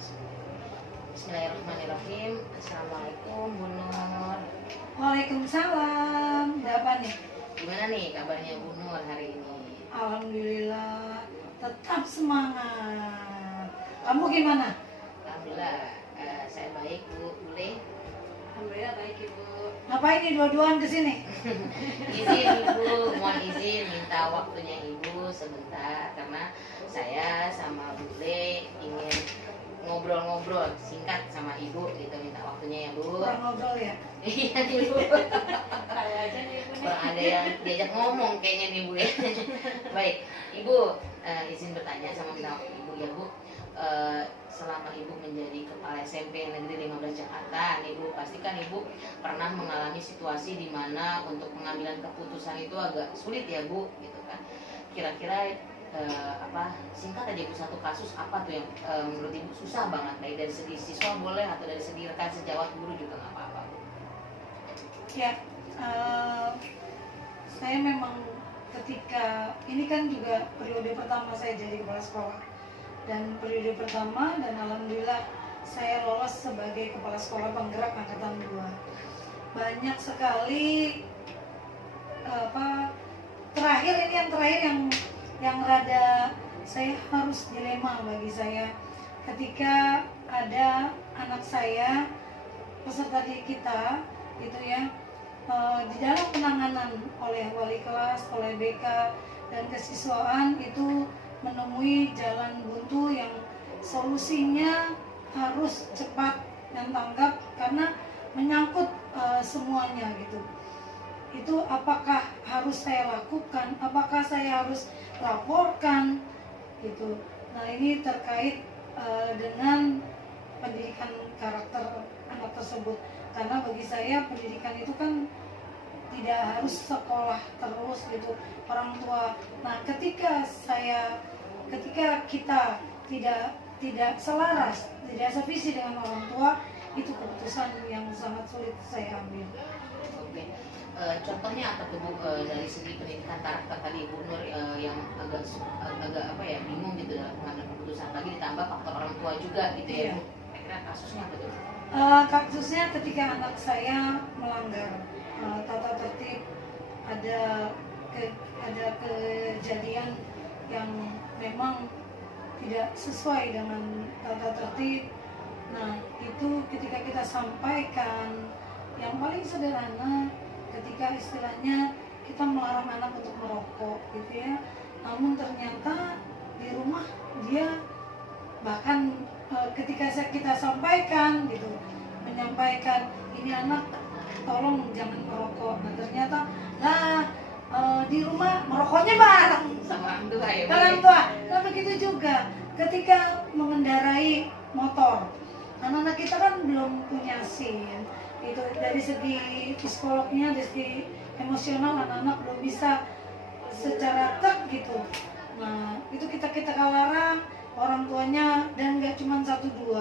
Bismillahirrahmanirrahim. Assalamualaikum Bu Nur. Waalaikumsalam. Ada apa nih? Gimana nih kabarnya Bu Nur hari ini? Alhamdulillah, tetap semangat. Kamu gimana? Alhamdulillah, saya baik Bu. Boleh? Alhamdulillah baik Ibu. Ngapain nih dua-duaan kesini? Izin Ibu, mohon izin minta waktunya Ibu sebentar karena saya sama Bule ingin ngobrol-ngobrol singkat sama Ibu gitu, minta waktunya ya Bu. Kurang ngobrol ya? Iya nih Bu. Tahu aja nih Ibu nih. Kurang ada yang diajak ngomong kayaknya nih Bu ya. Baik, Ibu izin bertanya sama minta waktu Ibu ya Bu. Selama Ibu menjadi kepala SMP Negeri 15 Jakarta, Ibu pastikan Ibu pernah mengalami situasi di mana untuk pengambilan keputusan itu agak sulit ya Bu, gitu kan. Kira-kira singkat aja Bu, satu kasus apa tuh yang menurut Ibu susah banget, baik dari segi siswa boleh atau dari segi rekan sejawat guru juga nggak apa-apa Bu. Ya, saya memang ketika ini kan juga periode pertama saya jadi kepala sekolah, dan periode pertama, dan alhamdulillah saya lolos sebagai kepala sekolah penggerak angkatan 2. Banyak sekali terakhir ini yang rada saya harus dilema bagi saya ketika ada anak saya peserta didik kita gitu ya, di dalam penanganan oleh wali kelas, oleh BK dan kesiswaan itu menemui jalan buntu yang solusinya harus cepat dan tanggap karena menyangkut semuanya gitu. Itu apakah harus saya lakukan, apakah saya harus laporkan gitu. Nah, ini terkait dengan pendidikan karakter anak tersebut, karena bagi saya pendidikan itu kan tidak harus sekolah terus gitu, orang tua. Nah, ketika kita tidak selaras, tidak sevisi dengan orang tua, itu keputusan yang sangat sulit saya ambil. Oke. Contohnya apa tuh Bu, dari segi pendidikan karakter tadi Bu Nur yang agak bingung gitu dalam mengambil keputusan, lagi ditambah faktor orang tua juga gitu ya Bu. Kira-kira kasusnya apa tuh? Kasusnya ketika anak saya melanggar tata tertib, ada kejadian yang memang tidak sesuai dengan tata tertib. Nah, itu ketika kita sampaikan, yang paling sederhana ketika istilahnya kita melarang anak untuk merokok gitu ya, namun ternyata di rumah dia bahkan ketika kita sampaikan gitu, menyampaikan ini anak tolong jangan merokok. Nah, ternyata di rumah merokoknya bareng Sama orang tua ya Bu. orang tua. Nah, begitu juga ketika mengendarai motor. Anak-anak kita kan belum punya SIM. Itu dari segi psikolognya, dari segi emosional anak-anak belum bisa secara gitu. Nah, itu kita larang orang tuanya, dan nggak cuma 1-2.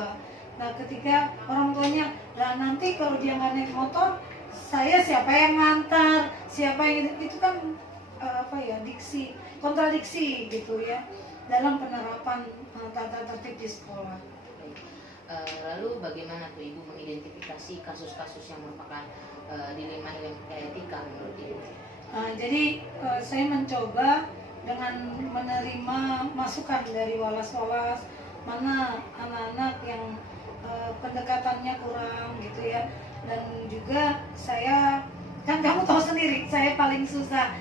Nah, ketika orang tuanya, lah nanti kalau dia nggak naik motor, saya siapa yang ngantar, siapa yang itu kan kontradiksi gitu ya dalam penerapan tata tertib di sekolah. Lalu bagaimana tuh Ibu mengidentifikasi kasus-kasus yang merupakan dilema etika menurut Ibu? Jadi saya mencoba dengan menerima masukan dari walas-walas, mana anak-anak yang pendekatannya kurang gitu ya. Dan juga saya, kan kamu tahu sendiri, saya paling susah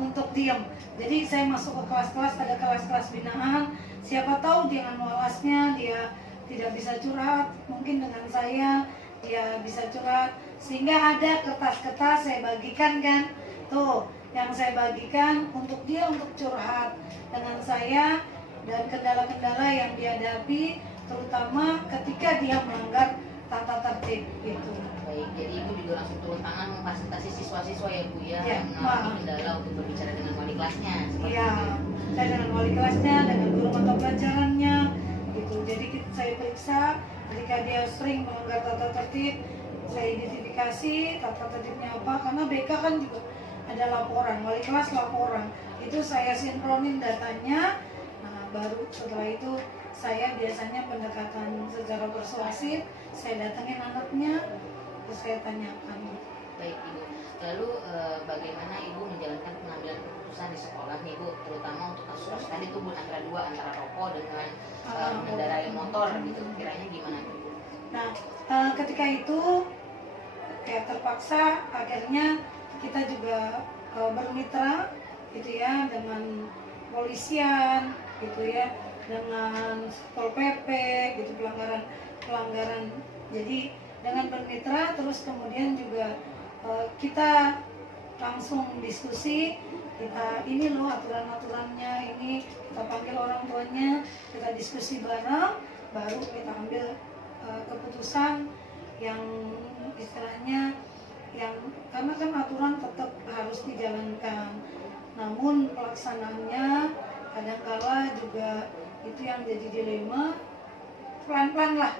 untuk diam. Jadi saya masuk ke kelas-kelas, ada kelas-kelas binaan, siapa tahu dengan walasnya dia tidak bisa curhat, mungkin dengan saya dia bisa curhat, sehingga ada kertas-kertas saya bagikan kan, tuh yang saya bagikan untuk dia untuk curhat dengan saya dan kendala-kendala yang dihadapi, terutama ketika dia melanggar tata tertib gitu. Baik, jadi Ibu juga langsung turun tangan memfasilitasi siswa-siswa ya Bu ya, Ya, yang mengalami kendala untuk berbicara dengan wali kelasnya. Iya, saya dengan wali kelasnya, dengan guru mata pelajarannya gitu. Jadi saya periksa ketika dia sering melanggar tata tertib, saya identifikasi tata tertibnya apa, karena BK kan juga ada laporan, wali kelas laporan, itu saya sinkronin datanya. Nah, baru setelah itu saya biasanya pendekatan secara persuasif, saya datangin anaknya, terus saya tanyakan. Baik Ibu. Lalu bagaimana Ibu menjalankan pengambilan keputusan di sekolah nih Bu, terutama untuk kasus tadi tuh Bu, antara rokok dengan mengendarai motor gitu, kiranya gimana Bu? Nah, ketika itu ya terpaksa akhirnya kita juga bermitra gitu ya dengan polisian gitu ya, dengan Satpol PP gitu, pelanggaran. Jadi dengan bermitra terus kemudian juga kita langsung diskusi, kita ini loh aturan-aturannya, ini kita panggil orang tuanya, kita diskusi bareng, baru kita ambil keputusan yang istilahnya yang, karena kan aturan tetap harus dijalankan, namun pelaksanaannya kadangkala juga itu yang jadi dilema. Pelan-pelan lah,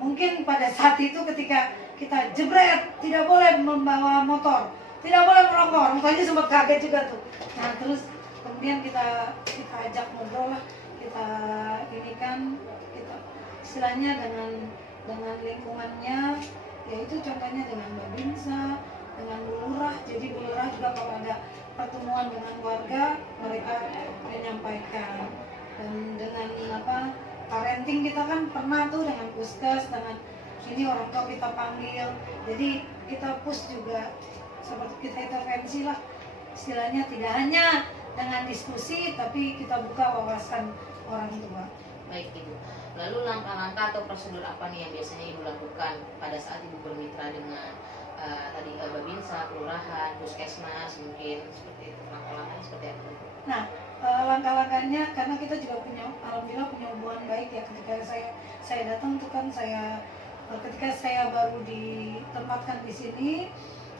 mungkin pada saat itu ketika kita jebret tidak boleh membawa motor, tidak boleh merokok, orang tuanya sempat kaget juga tuh. Nah terus kemudian kita ajak ngobrol lah, kita ini kan kita istilahnya dengan lingkungannya, yaitu contohnya dengan Babinsa, dengan Bu Lurah. Jadi Bu Lurah juga kalau ada pertemuan dengan warga mereka menyampaikan, dan dengan parenting kita kan pernah tuh dengan puskes, dengan ini orang tua kita panggil, jadi kita push juga seperti kita intervensi lah istilahnya, tidak hanya dengan diskusi tapi kita buka wawasan orang tua. Baik Ibu. Lalu langkah-langkah atau prosedur apa nih yang biasanya Ibu lakukan pada saat Ibu bermitra dengan tadi Babinsa, kelurahan, puskesmas, mungkin seperti itu, langkah-langkahnya seperti apa? Nah, langkah-langkahnya karena kita juga alhamdulillah punya hubungan baik ya. Ketika saya datang tuh kan ketika saya baru ditempatkan di sini,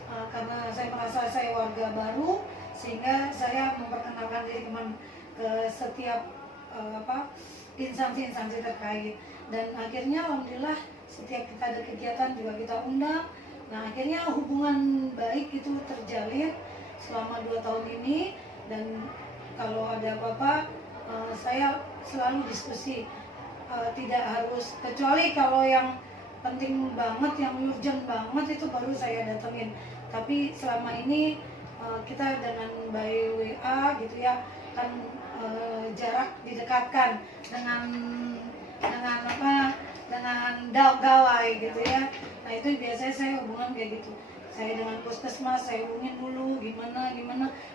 karena saya merasa saya warga baru, sehingga saya memperkenalkan diri ke setiap instansi-instansi terkait, dan akhirnya alhamdulillah setiap kita ada kegiatan juga kita undang. Nah akhirnya hubungan baik itu terjalin selama 2 tahun ini, dan kalau ada apa-apa saya selalu diskusi, tidak harus, kecuali kalau yang penting banget, yang urgent banget itu baru saya datengin. Tapi selama ini kita dengan by WA gitu ya kan, jarak didekatkan dengan gawai gitu ya. Nah itu biasanya saya hubungan kayak gitu. Saya dengan puskesmas saya hubungin dulu gimana,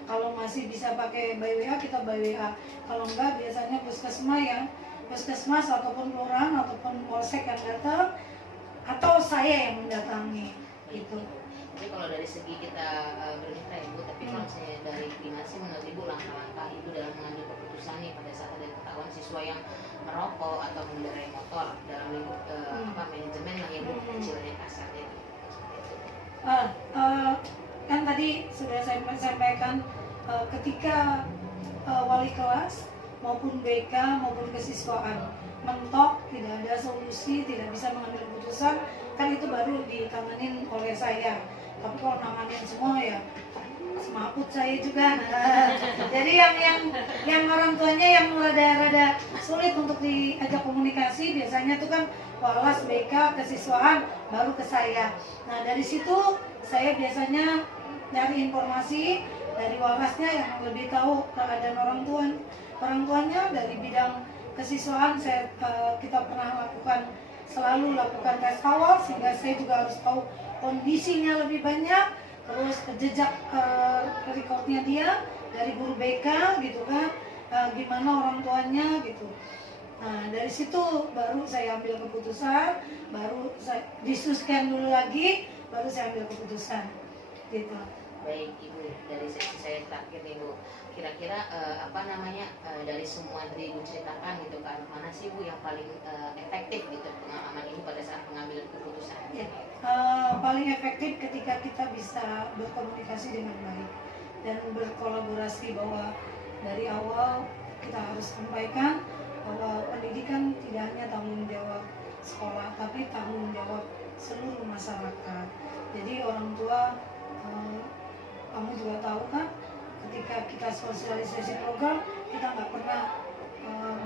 kalau masih bisa pakai by WA kita by WA, kalau enggak biasanya puskesmas ataupun kelurahan ataupun polsek yang datang, atau saya yang mendatangi gitu. Tapi kalau dari segi kita bermitra Ibu, tapi kalau misalnya dari Binasi, menurut Ibu langkah-langkah Ibu dalam mengambil keputusan nih pada saat ada ketahuan siswa yang merokok atau mengendarai motor dalam lingkup manajemen lah Ibu, kecilnya kasarnya kan tadi sudah saya sampaikan, ketika wali kelas maupun BK maupun kesiswaan mentok, tidak ada solusi, tidak bisa mengambil keputusan, kan itu baru ditanganin oleh saya. Tapi kalau nanganin semua ya semaput saya juga. Jadi yang orang tuanya yang rada sulit untuk diajak komunikasi, biasanya itu kan Walas, BK, kesiswaan, baru ke saya. Nah dari situ saya biasanya nyari informasi dari Walasnya yang lebih tahu keadaan orang tuanya. Dari bidang kesiswaan kita pernah selalu lakukan tes awal, sehingga saya juga harus tahu kondisinya lebih banyak, terus jejak recordnya dia dari guru BK gitu kan, gimana orang tuanya gitu. Nah dari situ baru saya ambil keputusan, baru saya diskusikan dulu lagi, baru saya ambil keputusan gitu. Baik Ibu, dari sesi saya terakhir nih Bu, kira-kira dari semua yang Ibu ceritakan gitu kan, mana sih Bu yang paling efektif gitu pengalaman Ibu pada saat mengambil keputusan? Ya, paling efektif ketika kita bisa berkomunikasi dengan baik dan berkolaborasi, bahwa dari awal kita harus sampaikan bahwa pendidikan tidak hanya tanggung jawab sekolah, tapi tanggung jawab seluruh masyarakat. Jadi orang tua, kamu juga tahu kan, ketika kita sosialisasi program, kita nggak pernah,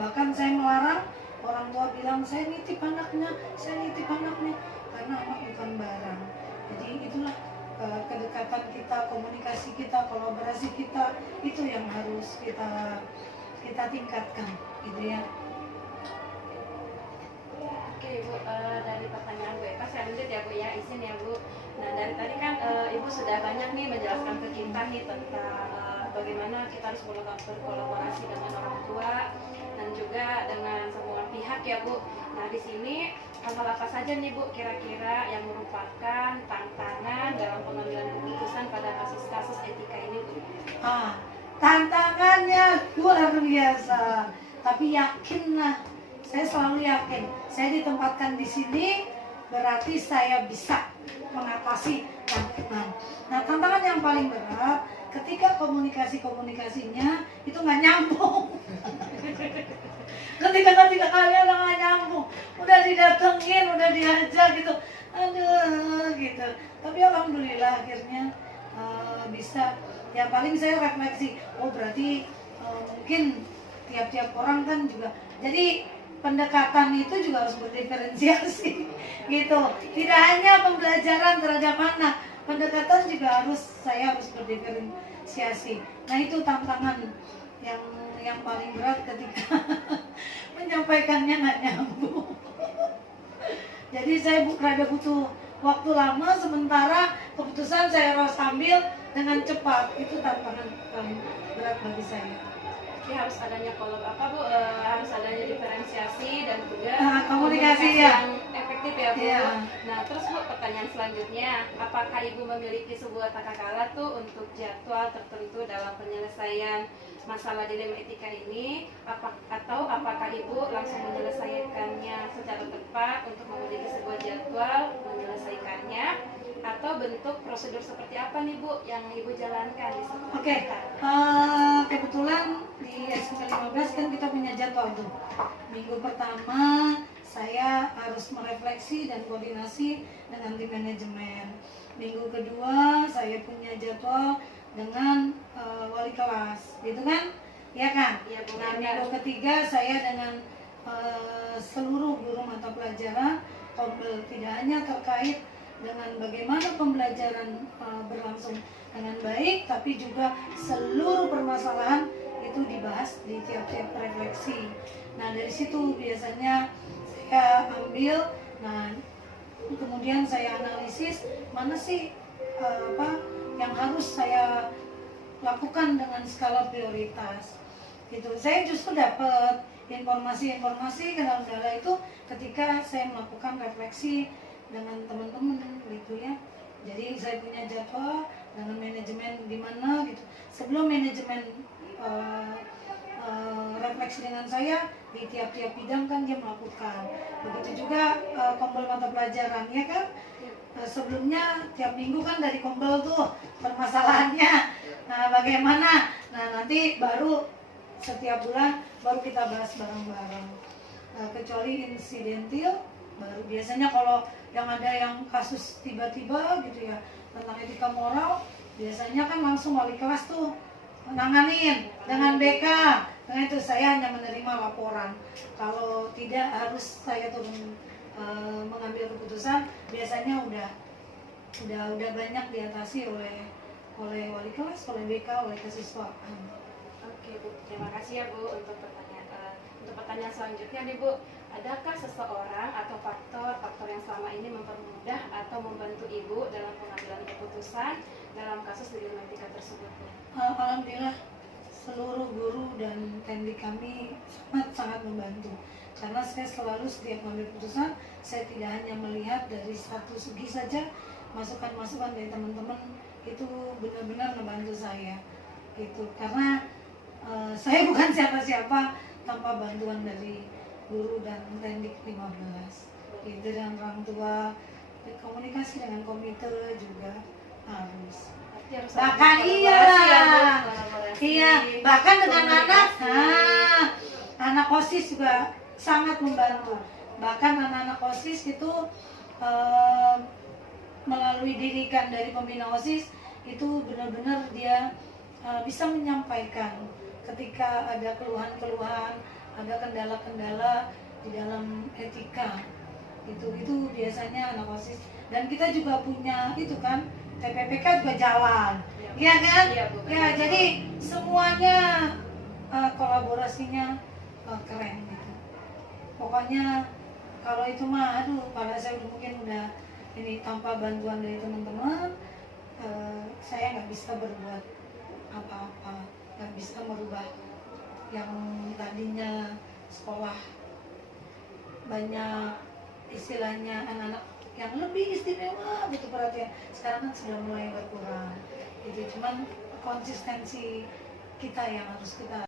bahkan saya melarang orang tua bilang saya nitip anaknya, karena anak bukan barang. Jadi itulah kedekatan kita, komunikasi kita, kolaborasi kita itu yang harus kita tingkatkan, gitu ya. Oke Ibu, dari pertanyaan Bu Eka saya lanjut ya Bu ya, izin ya Bu. Nah dari tadi kan Ibu sudah banyak nih menjelaskan ke kita nih tentang bagaimana kita harus berkolaborasi dengan orang tua dan juga dengan semua pihak ya Bu. Nah di sini hal-hal apa saja nih Bu kira-kira yang merupakan tantangan dalam pengambilan keputusan pada kasus-kasus etika ini Bu? Tantangannya luar biasa, tapi yakinlah, saya selalu yakin, saya ditempatkan di sini berarti saya bisa mengatasi tantangan. Nah, tantangan yang paling berat ketika komunikasinya itu nggak nyambung. ketika kalian nggak nyambung, udah didatengin, udah diajak gitu, aduh gitu. Tapi alhamdulillah akhirnya bisa. Ya paling saya refleksi, oh berarti mungkin tiap-tiap orang kan juga. Jadi pendekatan itu juga harus berdiferensiasi gitu. Tidak hanya pembelajaran terhadap anak, pendekatan juga saya harus berdiferensiasi. Nah itu tantangan yang paling berat ketika menyampaikannya nggak nyambung. Jadi saya rada butuh waktu lama, sementara keputusan saya harus ambil dengan cepat. Itu tantangan paling berat bagi saya. Jadi harus adanya harus adanya diferensiasi dan juga komunikasi ya. yang efektif ya Bu. Ya. Nah terus Bu, pertanyaan selanjutnya, apakah Ibu memiliki sebuah tata cara tuh untuk jadwal tertentu dalam penyelesaian masalah dilema etika ini, atau apakah Ibu langsung menyelesaikannya secara tepat untuk memiliki sebuah jadwal menyelesaikannya, atau bentuk prosedur seperti apa nih Bu yang Ibu jalankan di sekolah? Oke, kebetulan di SMK 15 kan kita punya jadwal tuh. Minggu pertama saya harus merefleksi dan koordinasi dengan tim manajemen. Minggu kedua saya punya jadwal dengan wali kelas, gitu kan? Ya kan? Ya, Bu. Nah, minggu ketiga saya dengan seluruh guru mata pelajaran, tidak hanya terkait dengan bagaimana pembelajaran berlangsung dengan baik, tapi juga seluruh permasalahan itu dibahas di tiap-tiap refleksi. Nah dari situ biasanya saya ambil, nah kemudian saya analisis mana sih yang harus saya lakukan dengan skala prioritas. Gitu. Saya justru dapat informasi-informasi kendala-kendala itu ketika saya melakukan refleksi dengan teman-teman gitu ya. Jadi saya punya jadwal dengan manajemen di mana gitu. Sebelum manajemen refleksi dengan saya di tiap-tiap bidang kan dia melakukan. Begitu juga kompel mata pelajaran ya kan. Sebelumnya tiap minggu kan dari kompel tuh permasalahannya. Nah bagaimana? Nah nanti baru setiap bulan baru kita bahas bareng-bareng. Kecuali insidentil, baru biasanya kalau yang ada yang kasus tiba-tiba gitu ya tentang etika moral, biasanya kan langsung wali kelas tuh nanganin dengan BK. Nah itu saya hanya menerima laporan. Kalau tidak harus saya turun mengambil keputusan, biasanya udah banyak diatasi oleh wali kelas, oleh BK, oleh kesiswaan. Oke Bu, terima kasih ya Bu untuk pertanyaan selanjutnya nih Bu. Adakah seseorang atau faktor yang selama ini mempermudah atau membantu Ibu dalam pengambilan keputusan dalam kasus dilema etika tersebut Bu? Alhamdulillah seluruh guru dan teknik kami sangat membantu. Karena saya selalu setiap mengambil keputusan, saya tidak hanya melihat dari satu segi saja, masukan-masukan dari teman-teman itu benar-benar membantu saya. Gitu. Karena saya bukan siapa-siapa tanpa bantuan dari guru dan teknik 15. Gitu, dan orang tua, komunikasi dengan komite juga harus. Bahkan bahkan dengan anak OSIS juga sangat membantu. Bahkan anak-anak OSIS itu melalui didikan dari pembina OSIS itu benar-benar dia bisa menyampaikan ketika ada keluhan-keluhan, ada kendala-kendala, di dalam etika. Itu biasanya anak OSIS. Dan kita juga punya itu kan, TPPK juga jalan, iya kan? Iya, Bu. Ya, jadi semuanya kolaborasinya keren gitu. Pokoknya kalau itu mah, aduh, pada saya mungkin udah ini tanpa bantuan dari teman-teman, saya nggak bisa berbuat apa-apa, nggak bisa merubah yang tadinya sekolah banyak istilahnya anak-anak yang lebih istimewa gitu perhatian, sekarang kan sudah mulai berkurang itu. Cuman konsistensi kita yang harus kita.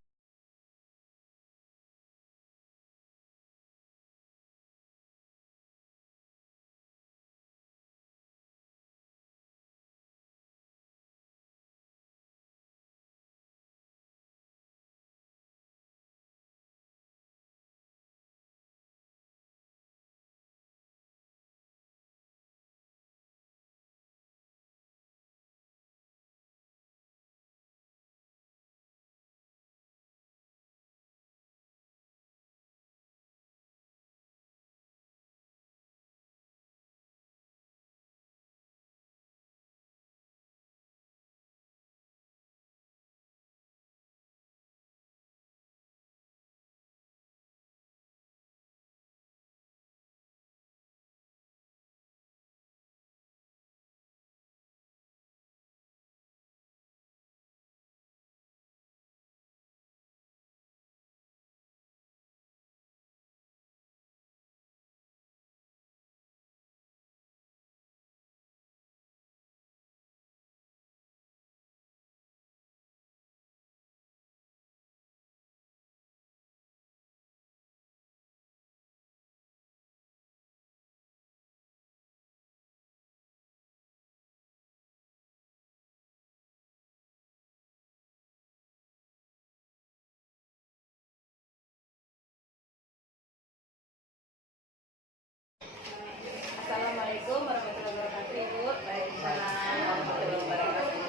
Assalamualaikum warahmatullahi wabarakatuh, Ibu. Waalaikumsalam warahmatullahi wabarakatuh.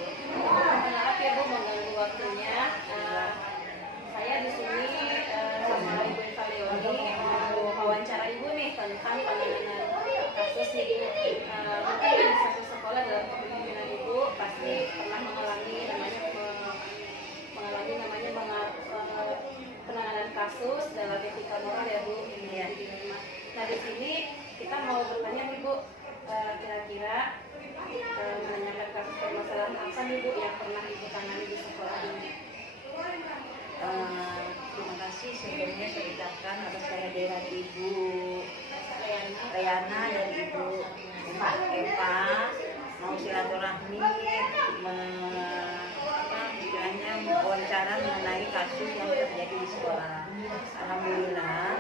Maaf ya, Bu, mengganggu waktunya. Saya di sini sama Ibu Eva Leoni mau wawancara Ibu nih tentang penanganan kasus nih, Bu. Mungkin di satu sekolah dalam kepemimpinan Ibu pasti pernah mengalami penanganan kasus dalam etika moral ya, Bu. Nah, di sini kita mau bertanya nih, Bu, kira-kira menanyakan kasus permasalahan apa nih, Bu, yang pernah Ibu tangani di sekolah ini? Terima kasih sebelumnya saya ucapkan atas kehadiran Ibu Rayana dan Ibu Eva mau silaturahmi istilahnya wawancara mengenai kasus yang terjadi di sekolah. Alhamdulillah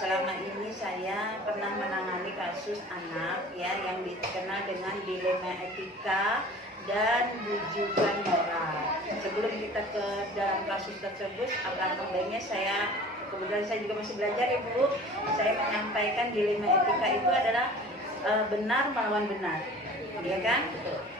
selama ini saya pernah menangani kasus anak ya yang dikenal dengan dilema etika dan bujukan moral. Sebelum kita ke dalam kasus tersebut, alangkah baiknya kebetulan saya juga masih belajar ya Bu, saya menyampaikan dilema etika itu adalah benar melawan benar, ya kan?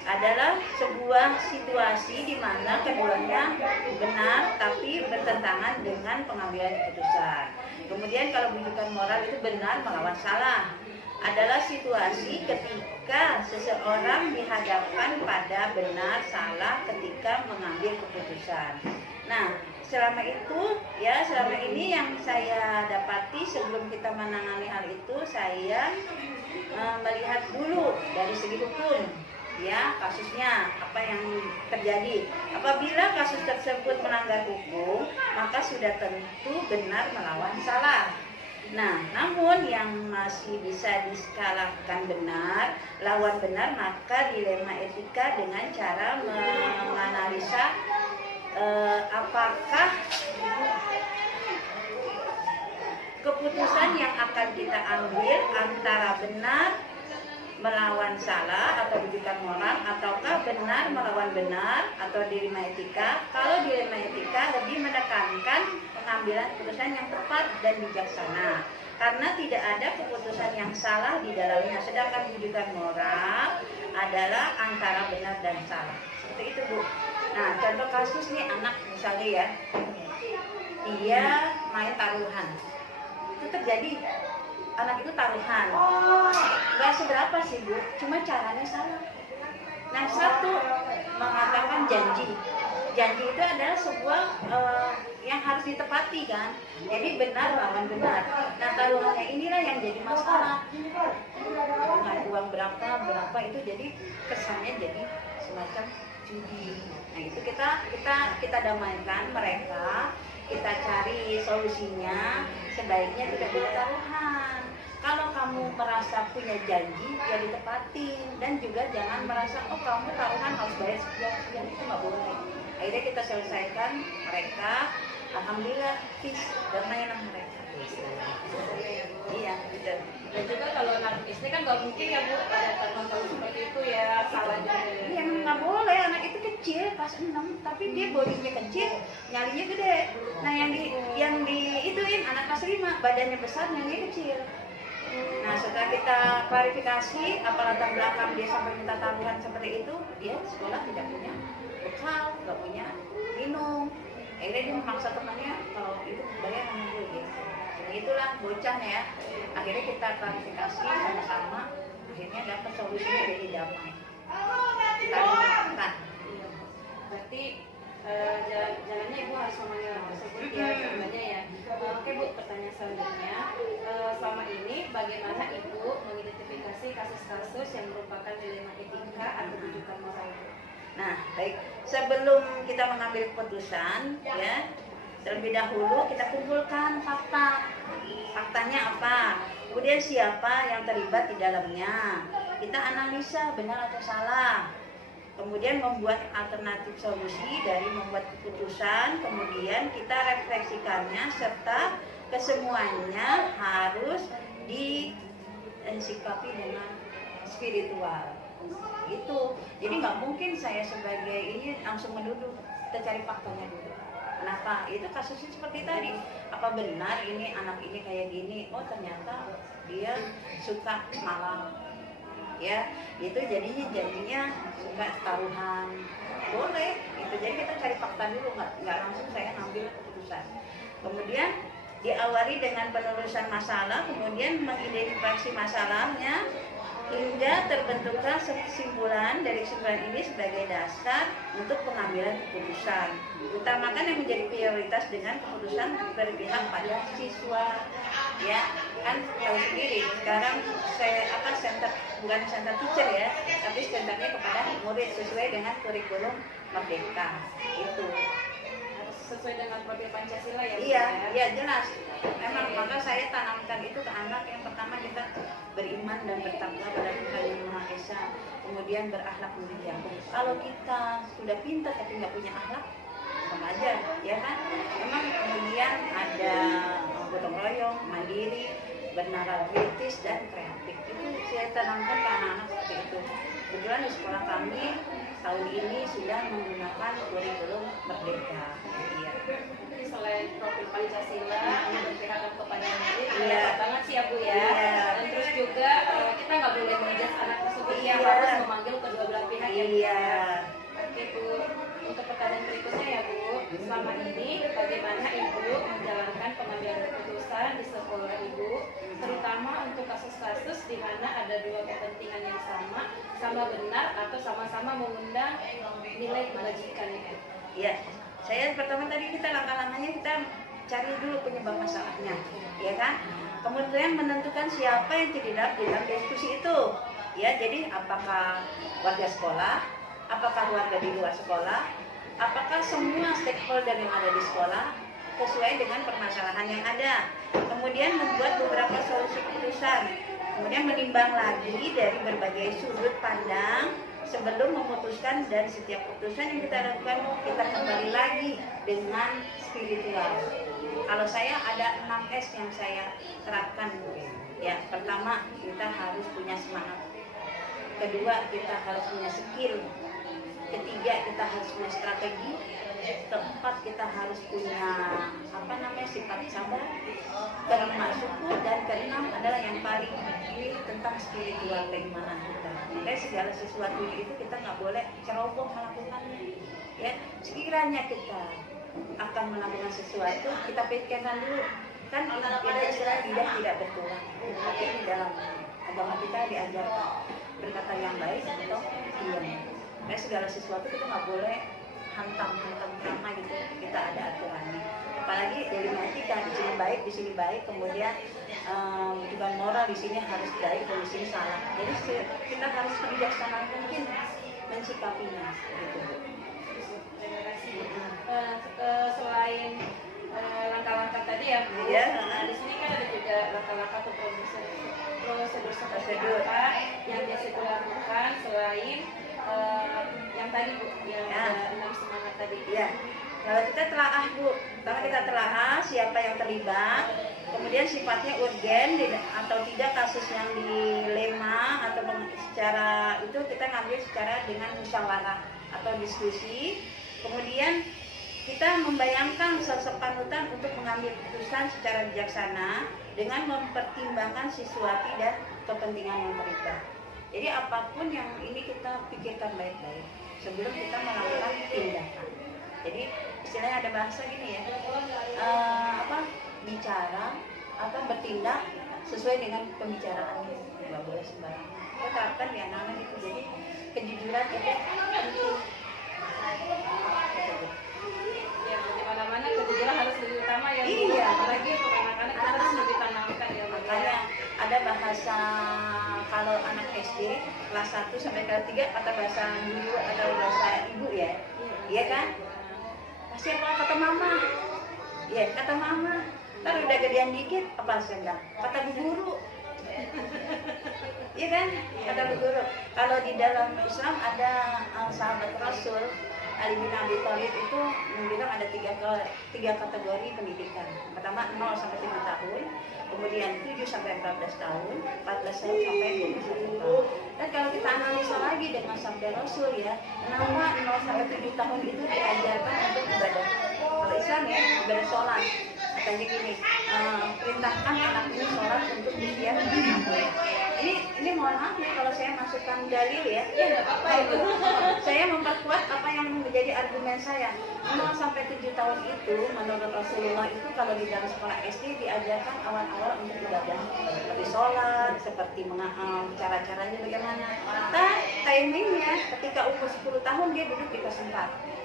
Adalah sebuah situasi di mana keduanya benar tapi bertentangan dengan pengambilan keputusan. Kemudian kalau bujukan moral itu benar melawan salah, adalah situasi ketika seseorang dihadapkan pada benar salah ketika mengambil keputusan. Nah, selama ini yang saya dapati sebelum kita menangani hal itu, saya melihat dulu dari segi hukum, ya, kasusnya apa yang terjadi. Apabila kasus tersebut melanggar hukum, maka sudah tentu benar melawan salah. Nah, namun yang masih bisa diskalahkan benar, lawan benar, maka dilema etika dengan cara menganalisa apakah keputusan yang akan kita ambil antara benar melawan salah atau bujukan moral, ataukah benar melawan benar atau dilema etika. Kalau dilema etika lebih menekankan pengambilan keputusan yang tepat dan bijaksana, karena tidak ada keputusan yang salah di dalamnya. Sedangkan bujukan moral adalah antara benar dan salah. Seperti itu, Bu. Nah, contoh kasus nih, anak misalnya ya, dia main taruhan. itu terjadi anak itu taruhan. Nggak seberapa sih Bu, cuma caranya salah. Nah, satu mengatakan janji. Janji itu adalah sebuah yang harus ditepati kan. Jadi benar lawan benar. Nah, taruhannya inilah yang jadi masalah. Dengan uang berapa itu jadi kesannya jadi semacam judi. Nah, itu kita damaikan mereka, kita cari solusinya, sebaiknya tidak boleh taruhan. Kalau kamu merasa punya janji, ya ditepatin. Dan juga jangan merasa, oh kamu taruhan harus bayar sekian, itu nggak boleh. Akhirnya kita selesaikan mereka, alhamdulillah, peace, damailah mereka. Iya, gitu. Dan juga kalau anak istri kan nggak mungkin ya Bu ada taruhan seperti itu ya, salah juga. Yang nggak boleh, anak itu kecil, kelas 6, tapi dia bodinya kecil, nyalinya gede. Nah, yang ituin anak kelas 5, badannya besar, nyalinya kecil. Nah, setelah kita klarifikasi apa latar belakang dia sampai minta taruhan seperti itu, dia sekolah tidak punya bekal, nggak punya minum. Akhirnya dia memaksa temannya kalau itu bayar sama gue gitu. Nah, itulah bocahnya ya. Akhirnya kita klarifikasi sama-sama, akhirnya dapat solusinya jadi damai. Kita lakukan. Berarti jalannya Ibu harus memanggil anak tersebut ya, namanya ya. Oke Bu, pertanyaan selanjutnya, selama ini bagaimana Ibu mengidentifikasi kasus-kasus yang merupakan dilema etika atau rujukan moral? Nah, baik. Sebelum kita mengambil keputusan, ya, terlebih dahulu kita kumpulkan fakta. Faktanya apa? Kemudian siapa yang terlibat di dalamnya? Kita analisa benar atau salah. Kemudian membuat alternatif solusi dari membuat keputusan, kemudian kita refleksikannya serta kesemuanya harus disikapi dengan spiritual. Itu. Jadi nggak mungkin saya sebagai ini langsung menuduh, kita cari faktanya dulu. Kenapa? Itu kasusnya seperti tadi. Apa benar ini anak ini kayak gini? Oh ternyata dia suka malam. Ya, itu jadinya suka taruhan. Boleh. Itu jadi kita cari fakta dulu, nggak langsung saya ngambil keputusan. Kemudian diawali dengan penelusuran masalah, kemudian mengidentifikasi masalahnya hingga terbentuklah kesimpulan. Dari kesimpulan ini sebagai dasar untuk pengambilan keputusan. Utamakan yang menjadi prioritas dengan keputusan berpihak pada siswa. Ya, kan tahu sendiri sekarang bukan center teacher ya, tapi centernya kepada murid sesuai dengan kurikulum Merdeka. Itu Sesuai dengan profil Pancasila ya Bu? iya jelas. Memang maka saya tanamkan itu ke anak. Yang pertama kita beriman dan bertakwa pada Tuhan Yang Maha Esa, kemudian berakhlak mulia. Kalau kita sudah pintar tapi nggak punya akhlak, sama aja, ya kan? Memang kemudian ada gotong royong, mandiri, bernalar kritis dan kreatif. Itu saya tanamkan ke anak-anak seperti itu. Kebetulan di sekolah kami tahun ini sudah menggunakan kurikulum Merdeka. Iya. Jadi selain profil Pancasila, berpihak kepada murid, Iya. banget sih ya Bu ya. Iya. Dan terus juga kita nggak boleh menjudge anak tersebut, Iya. harus memanggil kedua belah pihak ya Bu. Iya. Oke Bu, untuk pertanyaan berikutnya ya Bu, selama ini bagaimana Ibu menjalankan pengambilan keputusan di sekolah Ibu, terutama untuk kasus-kasus di mana ada dua kepentingan yang sama benar atau sama-sama mengundang nilai kebajikan ya? Ya, saya pertama tadi kita langkah-langkahnya kita cari dulu penyebab masalahnya, ya kan? Kemudian menentukan siapa yang terlibat dalam diskusi itu. Ya, jadi apakah warga sekolah, apakah warga di luar sekolah, apakah semua stakeholder yang ada di sekolah sesuai dengan permasalahan yang ada. Kemudian membuat beberapa solusi keputusan. Kemudian menimbang lagi dari berbagai sudut pandang sebelum memutuskan. Dan setiap keputusan yang kita lakukan kita kembali lagi dengan spiritual. Kalau saya ada 6S yang saya terapkan. Ya, pertama kita harus punya semangat. Kedua kita harus punya skill. Ketiga kita harus punya strategi. Keempat kita harus punya sifat sabar. Kelima syukur. Dan keenam adalah yang paling ini tentang spiritual keimanan kita. Makanya segala sesuatu itu kita nggak boleh ceroboh melakukannya. Ya, sekiranya kita akan melakukan sesuatu, kita pikirkan dulu kan ada istilah lidah tidak bertulang, tapi di dalam agama kita diajarkan berkata yang baik atau diam. Karena segala sesuatu kita nggak boleh hantam sama gitu, kita ada aturannya. Apalagi dari etika, di sini baik, di sini baik, kemudian bukan moral, di sini harus baik, di sini salah. Jadi kita harus bijaksana mungkin mensikapinya gitu. Terima kasih. Selain langkah-langkah tadi ya Bu, Iya. di sini kan ada juga langkah-langkah atau prosedur seperti apa yang biasa dilakukan selain yang tadi Bu, yang ada 6 semangat tadi. Ya, kalau kita telaah Bu, pertama kita telaah siapa yang terlibat, kemudian sifatnya urgen atau tidak kasus yang dilema atau secara itu kita ngambil secara dengan musyawarah atau diskusi. Kemudian kita membayangkan sosok panutan untuk mengambil keputusan secara bijaksana dengan mempertimbangkan situasi dan kepentingan yang terlibat. Jadi apapun yang ini kita pikirkan baik-baik sebelum kita melakukan tindakan. Jadi istilahnya ada bahasa gini ya, bicara atau bertindak sesuai dengan pembicaraannya, nggak boleh sembarangan. Kita terapkan di anak-anak itu. Jadi kejujuran itu penting. Ya, di mana-mana kejujuran harus lebih utama ya Bu. Iya. Apalagi untuk anak-anak kita harus lebih tanamkan ya Bu. Makanya ada bahasa kalau anak SD kelas 1 sampai kelas 3 kata bahasa guru atau bahasa ibu ya. Iya kan? Pasti apa kata mama? Iya, kata mama. Ntar udah gedean dikit apa sendang? Kata bu guru. Iya kan? Kata bu guru. Kalau di dalam Islam ada sahabat Rasul Ali bin Abi Thalib itu bilang ada tiga kategori pendidikan. Pertama 0 sampai 7 tahun, kemudian 7 sampai 14 tahun, 14 tahun sampai 21 tahun. Dan kalau kita analisa lagi dengan sabda Rasul ya, kenapa 0 sampai 7 tahun itu diajarkan untuk ibadah? Kalau Islam ya, ibadah sholat. Katanya gini, perintahkan anak ini sholat untuk usia 7 tahun. Ini mohon maaf ya kalau saya masukkan dalil ya. Iya, nggak apa-apa itu. Saya memperkuat apa yang menjadi argumen saya. 0 sampai 7 tahun itu menurut Rasulullah itu kalau di dalam sekolah SD diajarkan awal-awal untuk ibadah seperti sholat, seperti cara-caranya bagaimana. Timingnya ketika umur 10 tahun dia duduk di kelas 4.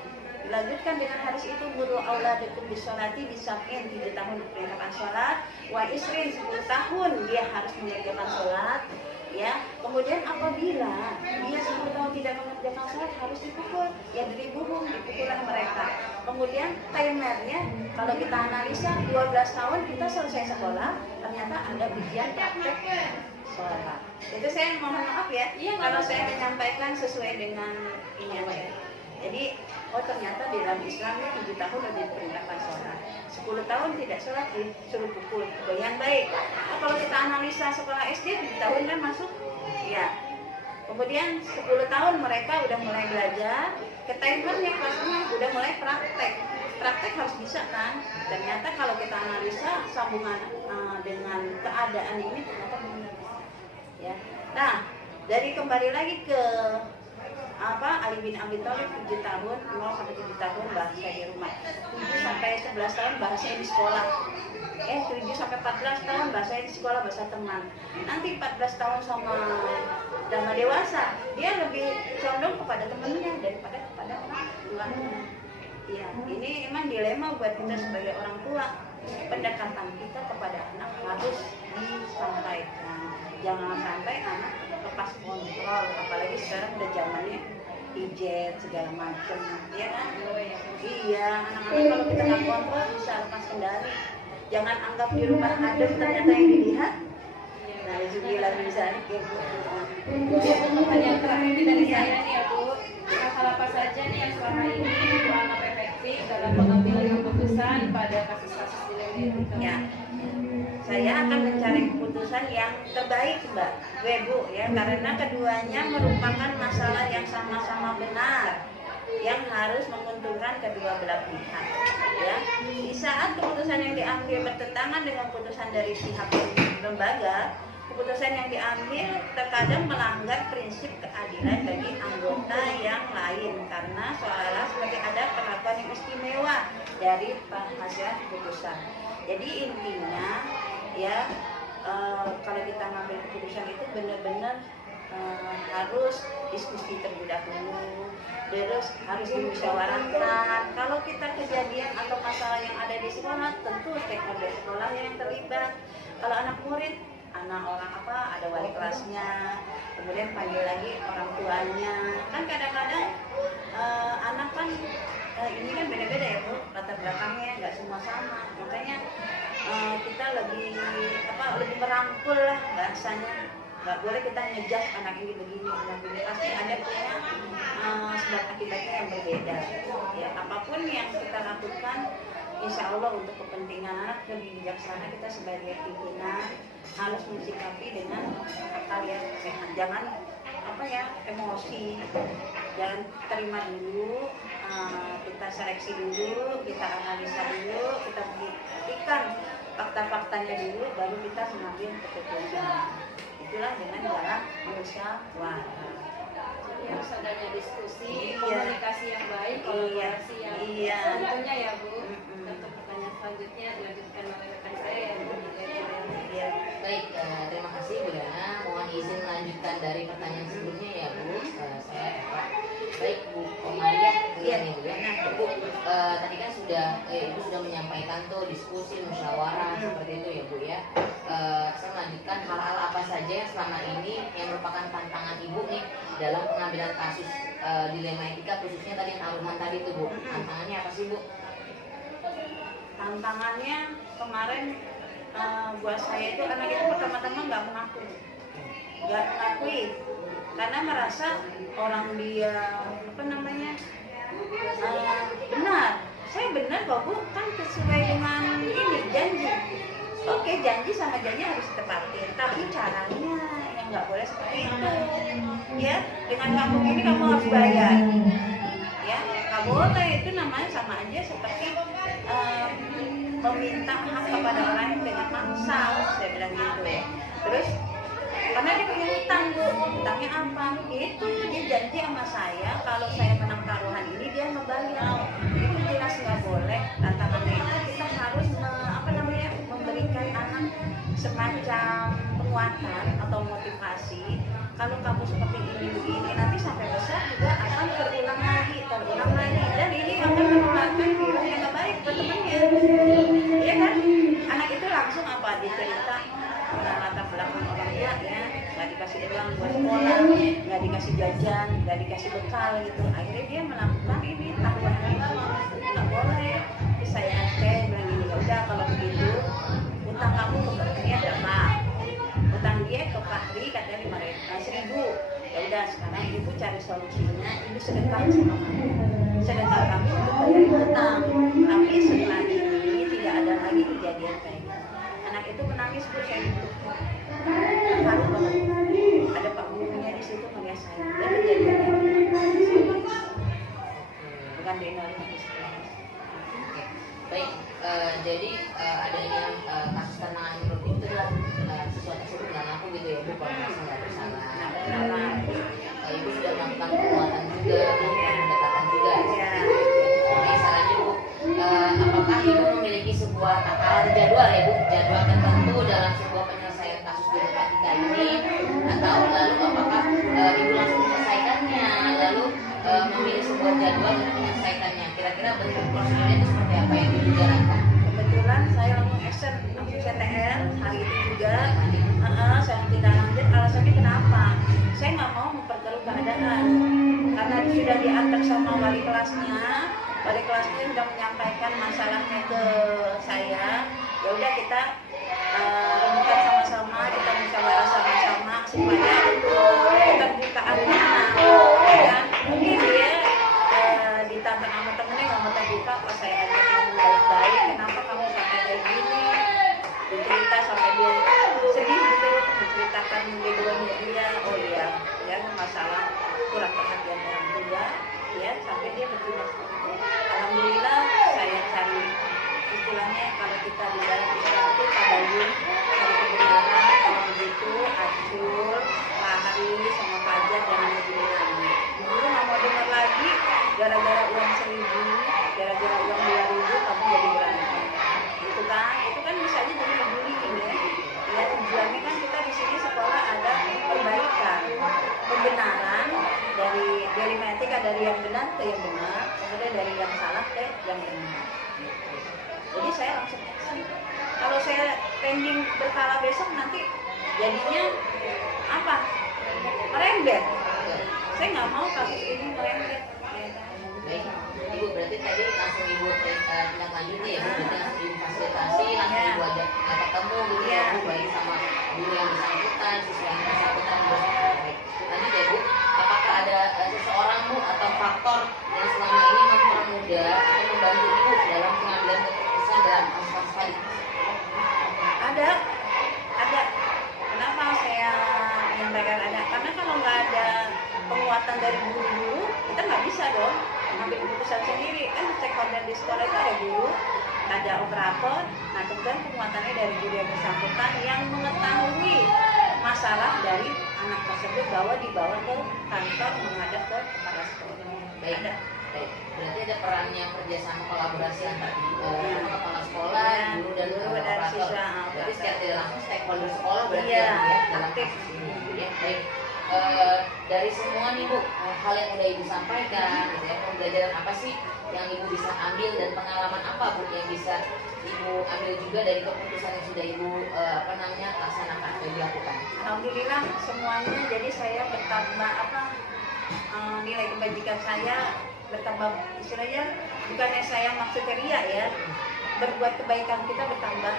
Dilanjutkan dengan hadis itu, guru auladukum bisolati bisab'in, 7 tahun diperintahkan sholat, wa isrin 10 tahun dia harus mengerjakan sholat. Ya, kemudian apabila dia 10 tahun tidak mengerjakan sholat harus dipukul, ya diribuhum, dipukullah mereka. Kemudian timernya kalau kita analisa 12 tahun kita selesai sekolah, ternyata ada ujian praktek sholat. Itu saya mohon maaf ya, kalau saya menyampaikan sesuai dengan ini aja. Jadi, ternyata di dalam Islam 7 tahun sudah diperintahkan sholat, 10 tahun tidak sholat disuruh pukul. Yang baik. Nah, kalau kita analisa sekolah SD 7 tahun kan masuk, ya. Kemudian 10 tahun mereka udah mulai belajar, ke timernya kelas 6 udah mulai praktek. Praktek harus bisa kan? Ternyata kalau kita analisa sambungan dengan keadaan ini ternyata benar. Ya. Nah, dari kembali lagi ke Ali bin Abi Thalib 7 tahun, 0 sampai 7 tahun bahasa di rumah, 7 sampai 11 tahun bahasanya di sekolah, 7 sampai 14 tahun bahasanya di sekolah, bahasa teman. Nanti 14 tahun sama dewasa dia lebih condong kepada temannya daripada kepada orang tuanya. Ya, ini emang dilema buat kita sebagai orang tua. Pendekatan kita kepada anak harus disampaikan. Jangan sampai anak lepas kontrol, apalagi sekarang udah zamannya gadget segala macam, ya kan? Iya, anak-anak kalau kita nggak kontrol bisa lepas kendali. Jangan anggap di rumah adem ternyata yang dilihat. Nah, juga misalnya kayak gitu. Pertanyaan terakhir ini dari saya nih ya Bu, hal apa saja nih yang selama ini Ibu anggap efektif dalam pengambilan keputusan pada kasus-kasus dilema itu? Ya, saya akan mencari keputusan yang terbaik Mbak Bu ya, karena keduanya merupakan masalah yang sama-sama benar yang harus menguntungkan kedua belah pihak ya. Di saat keputusan yang diambil bertentangan dengan keputusan dari pihak lembaga, keputusan yang diambil terkadang melanggar prinsip keadilan bagi anggota yang lain karena seolah-olah seperti ada perlakuan yang istimewa dari penghasilan keputusan. Jadi intinya ya kalau kita ngambil keputusan itu benar-benar harus diskusi terlebih dahulu, terus harus dimusyawarahkan. Kalau kita kejadian atau masalah yang ada di sekolah, tentu stakeholder sekolah yang terlibat. Kalau anak murid, anak orang apa, ada wali kelasnya, kemudian panggil lagi orang tuanya. Kan kadang-kadang anak kan ini kan beda-beda ya Bu, latar belakangnya nggak semua sama. Makanya kita lebih merangkul lah bahasanya. Nggak boleh kita ngejudge anak ini begini, anak ini pasti ada punya sebab akibatnya yang berbeda. Ya, apapun yang kita lakukan, insya Allah untuk kepentingan anak lebih bijaksana, kita sebagai pimpinan harus mensikapi dengan akal yang sehat. Jangan emosi, jangan terima dulu, kita seleksi dulu, kita analisa dulu, kita buktikan fakta-faktanya dulu, baru kita mengambil keputusan. Itulah dengan jalan musyawarah. Jadi harus adanya diskusi, komunikasi yang baik, kolaborasi yang tentunya ya Bu. Untuk pertanyaan selanjutnya dilanjutkan oleh rekan saya yang Baik, terima kasih Bu Dana. Mohon izin melanjutkan dari pertanyaan sebelumnya ya Bu. Saya Eva. Baik Bu Maria, Bu, tadi kan Ibu sudah menyampaikan tuh diskusi, musyawarah seperti itu ya Bu ya. Saya melanjutkan hal-hal apa saja yang selama ini yang merupakan tantangan Ibu nih dalam pengambilan kasus dilema etika, khususnya tadi taruhan tadi tuh Bu. Tantangannya apa sih Bu? Tantangannya kemarin buat saya itu anak itu pertama-tama nggak mengakui karena merasa orang dia benar. Saya benar kok Bu, kan sesuai dengan ini janji. Oke, janji sama janji harus ditepatin, tapi caranya yang nggak boleh seperti itu. Ya, dengan kamu ini kamu harus bayar. Ya, nggak boleh, itu namanya sama aja seperti meminta hak kepada orang yang dengan maksa, saya bilang gitu. Terus karena dia punya hutang Bu, hutangnya apa? Itu dia janji sama saya kalau saya menang taruhan ini dia membayar. Itu jelas nggak boleh. Tantangannya itu kita harus memberikan anak semacam penguatan atau motivasi. Kalau kamu seperti ini begini, nanti sampai besar juga akan terulang lagi, dan ini akan menularkan virus yang nggak baik buat temannya. Iya kan? Anak itu langsung dicerita latar belakang orang tuanya, nggak dikasih uang buat sekolah, nggak dikasih jajan, nggak dikasih bekal gitu. Akhirnya dia melakukan ini taruhan itu nggak boleh. Terus saya bilang gini, ya udah kalau begitu utang kamu ke banknya berapa? Utang dia ke Fahri katanya 500.000. Ya udah sekarang ibu cari solusinya, ibu sedekah sama kamu. Sedekah kamu untuk bayar utang. Tapi setelah ini tidak ada lagi kejadian kayak gitu. Anak itu menangis Bu, saya haru banget. Ada Pak gurunya di situ melihat saya. Dan kejadiannya bukan di Indonesia. Baik, jadi adanya kasus tantangan seperti itu adalah sesuatu yang bukan aku gitu ya Bu, kalau merasa nggak bersalah. Ibu sudah melakukan penguatan juga, pendekatan juga. Misalnya Bu, apakah Ibu memiliki sebuah takaran jadwal ya Bu, jadwal tertentu dalam sebuah penyelesaian kasus dilema etika ini, atau lalu apakah Ibu langsung menyelesaikannya, lalu memilih sebuah jadwal untuk menyelesaikannya? Kira-kira bentuk prosedurnya itu seperti apa yang Ibu jalankan? Kebetulan saya langsung action, langsung CTR hari itu juga. Saya tidak lanjut, alasannya kenapa? Saya nggak mau memperkeruh keadaan karena sudah diantar sama wali kelasnya. Wali kelasnya sudah menyampaikan masalahnya ke saya. Ya udah kita remukan sama-sama, kita musyawarah sama-sama supaya keterbukaan anak. Ya, mungkin dia ditantang sama temennya nggak mau terbuka, pas saya ajakin baik-baik, kenapa kamu sampai kayak gini? Cerita sampai dia sedih gitu, menceritakan backgroundnya dia. Oh iya, ya masalah kurang perhatian orang tua, ya sampai dia bertindak seperti itu. Alhamdulillah saya cari istilahnya kalau kita di dalam Islam itu tabayun, cari kebenaran, kalau begitu Atul, Pak Hari, sama Fajar jangan begini lagi. Guru nggak mau dengar lagi, gara-gara uang 1.000, gara-gara uang 2.000 kamu jadi berantem. Itu kan bisa aja jadi bullying ya. Ya tujuannya kan kita di sini sekolah ada perbaikan, pembenaran dari etika dari yang benar ke yang benar, kemudian dari yang salah ke yang benar. Jadi saya langsung action. Kalau saya pending berkala besok nanti jadinya apa? Merembet. Saya nggak mau kasus ini merembet. Baik, Ibu berarti tadi langsung Ibu tindak lanjuti ya, Bu, berarti langsung Ibu fasilitasi, langsung Ibu ajak ketemu gitu ya, Bu, baik sama guru yang bersangkutan, siswa yang bersangkutan, Bu. Baik, lanjut ya Bu, apakah ada seseorang Bu atau faktor yang selama ini mempermudah atau membantu Ibu dalam pengambilan keputusan dalam kasus tadi? Ada. Kenapa saya menyampaikan ada? Karena kalau nggak ada penguatan dari guru-guru, kita nggak bisa dong mengambil keputusan sendiri. Kan stakeholder di sekolah itu ada guru, ada operator, nah kemudian penguatannya dari guru yang bersangkutan yang mengetahui masalah dari anak tersebut bahwa dibawa ke kantor menghadap ke kepala sekolah. Baik, Ada. baik. Berarti ada perannya kerjasama kolaborasi antar kepala sekolah, guru dan Guru dan operator. siswa. Berarti secara tidak langsung stakeholder sekolah berarti Iya, ya dalam aktif. kasus ini. Ya, baik. Dari semua nih Bu, hal yang udah Ibu sampaikan, gitu ya, pembelajaran apa sih yang Ibu bisa ambil dan pengalaman apa Bu yang bisa Ibu ambil juga dari keputusan yang sudah Ibu laksanakan atau dilakukan? Alhamdulillah semuanya, jadi saya bertambah nilai kebajikan saya bertambah, istilahnya bukannya saya maksudnya ria ya, berbuat kebaikan kita bertambah.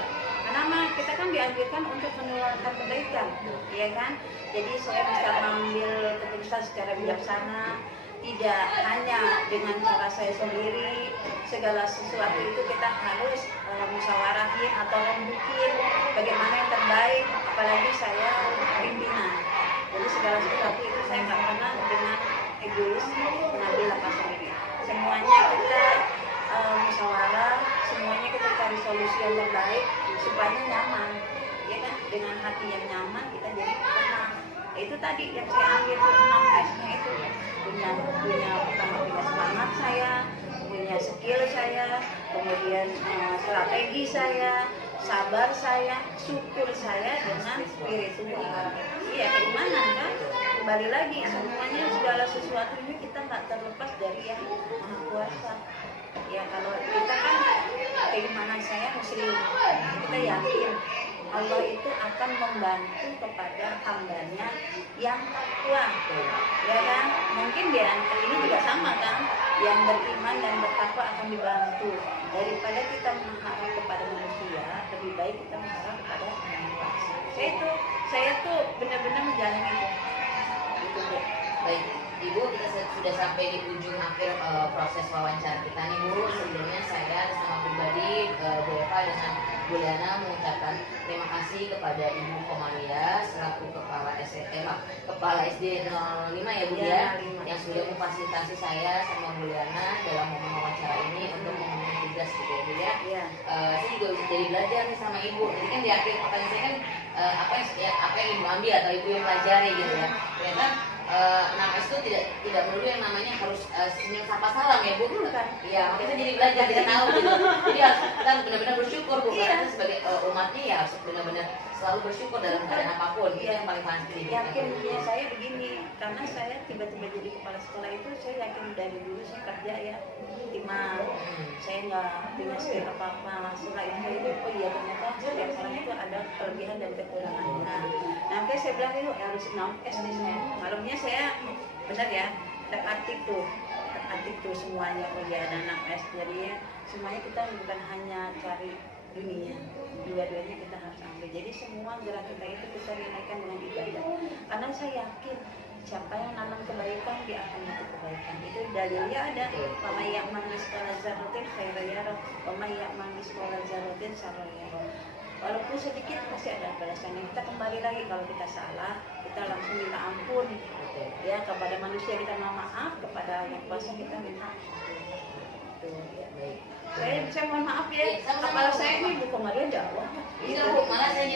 Karena kita kan dianjurkan untuk menularkan kebaikan, ya kan? Jadi saya bisa mengambil keputusan secara bijaksana, tidak hanya dengan cara saya sendiri. Segala sesuatu itu kita harus musyawarahin atau rembukin bagaimana yang terbaik, apalagi saya pimpinan. Jadi segala sesuatu itu saya nggak pernah dengan egois mengambil apa sendiri. Semuanya kita musyawarah, semuanya kita cari solusi yang terbaik supaya nyaman, ya kan? Dengan hati yang nyaman kita jadi tenang. Itu tadi yang saya ambil tuh 6S-nya itu, punya pertama punya semangat saya, punya skill saya, kemudian strategi saya, sabar saya, syukur saya, dengan spiritual. Iya, keimanan kan? Kembali lagi, semuanya segala sesuatu ini kita nggak terlepas dari yang Maha Kuasa. Ya kalau kita kan keimanan saya muslim, kita yakin Allah itu akan membantu kepada hambanya yang takwa, ya kan? Mungkin dia ini juga sama kan, yang beriman dan bertakwa akan dibantu. Daripada kita mengharap kepada manusia, lebih baik kita mengharap kepada Yang Maha Kuasa. Saya tuh benar-benar menjalani itu. Gitu, Bu. Baik, Ibu, kita sudah sampai di ujung akhir proses wawancara kita nih Bu. Sebelumnya saya sama pribadi Bu Eva dengan Bu Liana mengucapkan terima kasih kepada Ibu Komaria selaku Kepala SD 05 ya Bu ya, yang sudah memfasilitasi saya sama Bu Liana dalam momen wawancara ini untuk memenuhi tugas gitu ya Bu ya. Saya juga bisa jadi belajar nih sama Ibu. Jadi kan di akhir pertanyaan saya kan apa yang Ibu ambil atau Ibu yang pelajari gitu ya. Ternyata 6S itu tidak perlu yang namanya harus senyum sapa salam ya Bu, kan? Iya, kita jadi belajar, kita tahu gitu. Jadi kita harus benar-benar bersyukur Bu, karena kita sebagai umatnya ya harus benar-benar selalu bersyukur dalam keadaan apapun. Itu yang paling pasti. Yakin ya saya begini, karena saya tiba-tiba jadi kepala sekolah itu saya yakin dari dulu saya kerja ya optimal. Saya nggak punya skill apa-apa. Setelah itu oh iya ternyata setiap orang itu ada kelebihan dan kekurangannya. Nah, oke saya bilang itu harus 6S nih saya. Malamnya saya benar ya, terartik tuh semuanya. Oh iya ada 6S. Jadi ya, semuanya kita bukan hanya cari dunia, dua-duanya kita harus ambil. Jadi semua gerak kita itu kita nilaikan dengan ibadah. Karena saya yakin siapa yang nanam kebaikan dia akan dapat kebaikan. Itu dalilnya ada. Wa may ya'mal mithqala dzarratin khairan yarah, wa may ya'mal mithqala dzarratin syarran yarah. Walaupun sedikit pasti ada balasannya. Kita kembali lagi kalau kita salah, kita langsung minta ampun. Ya kepada manusia kita minta maaf, kepada Yang Kuasa kita minta ampun. gitu ya. Baik. Saya mohon maaf ya, Sama-sama, kepala Bu. saya ini Bu Komaria jauh. Iya Bu, malah saya